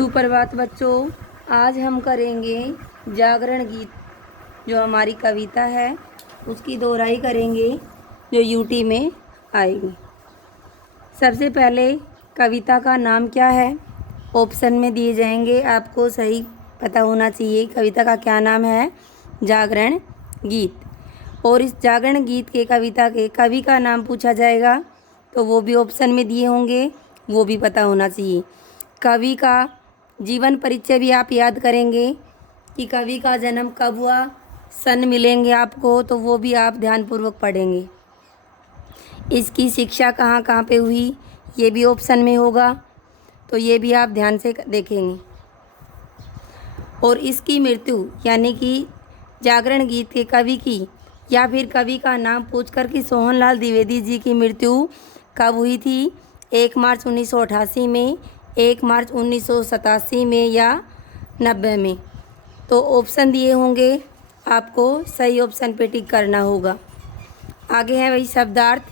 सुप्रभात बच्चों, आज हम करेंगे जागरण गीत। जो हमारी कविता है उसकी दोहराई करेंगे जो यूटी में आएगी। सबसे पहले कविता का नाम क्या है, ऑप्शन में दिए जाएंगे। आपको सही पता होना चाहिए कविता का क्या नाम है, जागरण गीत। और इस जागरण गीत के कविता के कवि का नाम पूछा जाएगा तो वो भी ऑप्शन में दिए होंगे, वो भी पता होना चाहिए। कवि का जीवन परिचय भी आप याद करेंगे कि कवि का जन्म कब हुआ, सन मिलेंगे आपको, तो वो भी आप ध्यानपूर्वक पढ़ेंगे। इसकी शिक्षा कहाँ कहाँ पे हुई, ये भी ऑप्शन में होगा, तो ये भी आप ध्यान से देखेंगे। और इसकी मृत्यु यानी कि जागरण गीत के कवि की या फिर कवि का नाम पूछकर कि सोहनलाल द्विवेदी जी की मृत्यु कब हुई थी, 1 मार्च 1988 में, 1 मार्च 1987 में या 90 में। तो ऑप्शन दिए होंगे, आपको सही ऑप्शन पे टिक करना होगा। आगे है वही शब्दार्थ,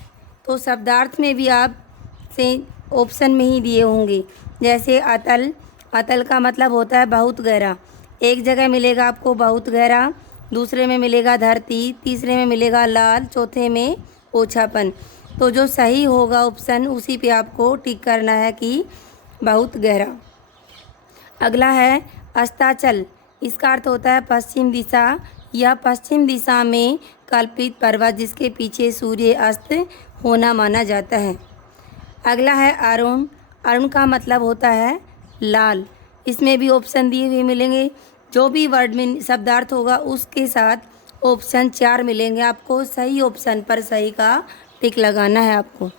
तो शब्दार्थ में भी आप से ऑप्शन में ही दिए होंगे। जैसे अतल, अतल का मतलब होता है बहुत गहरा। एक जगह मिलेगा आपको बहुत गहरा, दूसरे में मिलेगा धरती, तीसरे में मिलेगा लाल, चौथे में ओछापन। तो जो सही होगा ऑप्शन उसी पे आपको टिक करना है कि बहुत गहरा। अगला है अस्ताचल, इसका अर्थ होता है पश्चिम दिशा या पश्चिम दिशा में कल्पित पर्वत जिसके पीछे सूर्य अस्त होना माना जाता है। अगला है अरुण, अरुण का मतलब होता है लाल। इसमें भी ऑप्शन दिए हुए मिलेंगे। जो भी वर्ड में शब्दार्थ होगा उसके साथ ऑप्शन 4 मिलेंगे आपको। सही ऑप्शन पर सही का टिक लगाना है आपको।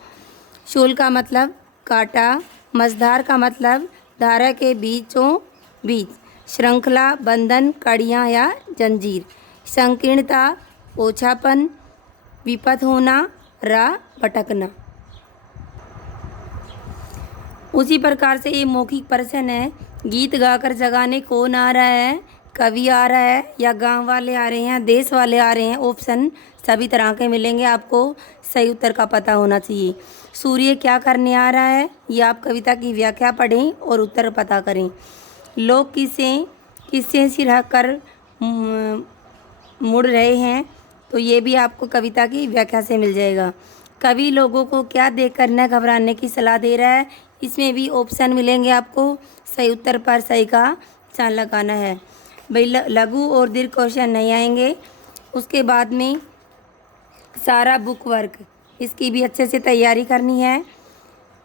शूल का मतलब कांटा, मझधार का मतलब धारा के बीचों बीच, श्रृंखला, बंधन, कड़ियाँ या जंजीर, संकीर्णता, ओछापन, विपथ होना, राह भटकना। उसी प्रकार से ये मौखिक प्रश्न है, गीत गाकर जगाने कौन आ रहा है, कवि आ रहा है या गांव वाले आ रहे हैं, देश वाले आ रहे हैं। ऑप्शन सभी तरह के मिलेंगे, आपको सही उत्तर का पता होना चाहिए। सूर्य क्या करने आ रहा है, ये आप कविता की व्याख्या पढ़ें और उत्तर पता करें। लोग किससे सिर रख कर मुड़ रहे हैं, तो ये भी आपको कविता की व्याख्या से मिल जाएगा। कवि लोगों को क्या देखकर न घबराने की सलाह दे रहा है, इसमें भी ऑप्शन मिलेंगे आपको। सही उत्तर पर सही का चांद लगाना है। भाई लघु और दीर्घ क्वेश्चन नहीं आएंगे। उसके बाद में सारा बुक वर्क, इसकी भी अच्छे से तैयारी करनी है।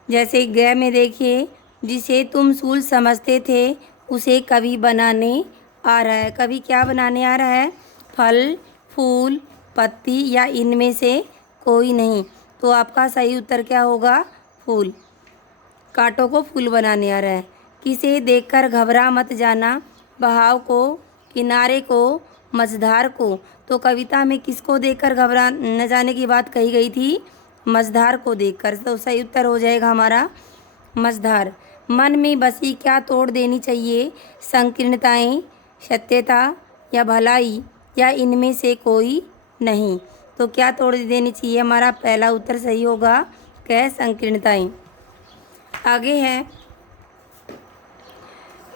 जैसे ग में देखिए, जिसे तुम सूल समझते थे उसे कवि बनाने आ रहा है। कवि क्या बनाने आ रहा है, फल, फूल, पत्ती या इनमें से कोई नहीं। तो आपका सही उत्तर क्या होगा, फूल। कांटों को फूल बनाने आ रहा है। किसे देखकर घबरा मत जाना, बहाव को, किनारे को, मझधार को। तो कविता में किसको देखकर घबरा न जाने की बात कही गई थी, मझधार को देखकर। तो सही उत्तर हो जाएगा हमारा मझधार। मन में बसी क्या तोड़ देनी चाहिए, संकीर्णताएं, सत्यता या भलाई या इनमें से कोई नहीं। तो क्या तोड़ देनी चाहिए, हमारा पहला उत्तर सही होगा, कह संकीर्णताएं। आगे है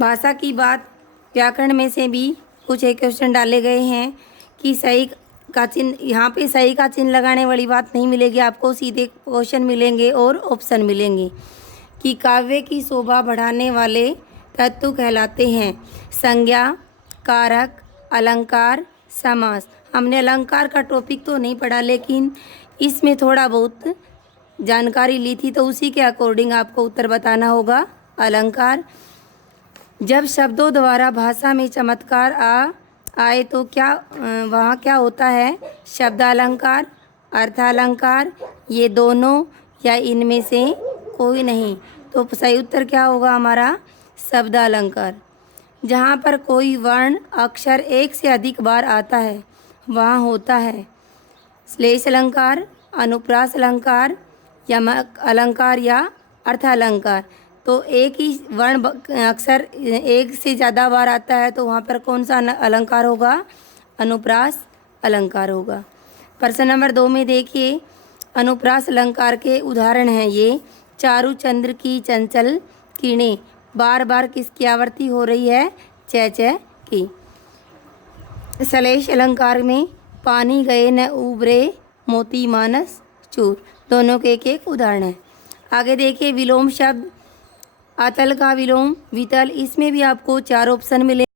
भाषा की बात। व्याकरण में से भी कुछ एक क्वेश्चन डाले गए हैं कि सही का चिन्ह, यहाँ पे सही का चिन्ह लगाने वाली बात नहीं मिलेगी आपको, सीधे क्वेश्चन मिलेंगे और ऑप्शन मिलेंगे कि काव्य की शोभा बढ़ाने वाले तत्व कहलाते हैं संज्ञा, कारक, अलंकार, समास। हमने अलंकार का टॉपिक तो नहीं पढ़ा, लेकिन इसमें थोड़ा बहुत जानकारी ली थी, तो उसी के अकॉर्डिंग आपको उत्तर बताना होगा अलंकार। जब शब्दों द्वारा भाषा में चमत्कार आए तो क्या वहाँ क्या होता है, शब्दालंकार, अर्थालंकार, ये दोनों या इनमें से कोई नहीं। तो सही उत्तर क्या होगा हमारा, शब्दालंकार। जहाँ पर कोई वर्ण अक्षर एक से अधिक बार आता है वहाँ होता है श्लेष अलंकार, अनुप्रास अलंकार, यमक अलंकार या अर्थालंकार। तो एक ही वर्ण अक्षर एक से ज़्यादा बार आता है तो वहाँ पर कौन सा अलंकार होगा, अनुप्रास अलंकार होगा। प्रश्न नंबर 2 में देखिए, अनुप्रास अलंकार के उदाहरण हैं ये, चारु चंद्र की चंचल किरणें बार बार किसकी आवृत्ति हो रही है? च च की। सलेश अलंकार में पानी गए न उबरे मोती मानस चूर, दोनों के एक उदाहरण है। आगे देखिए विलोम शब्द, अतल का विलोम वितल, इसमें भी आपको 4 ऑप्शन मिले।